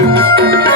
Música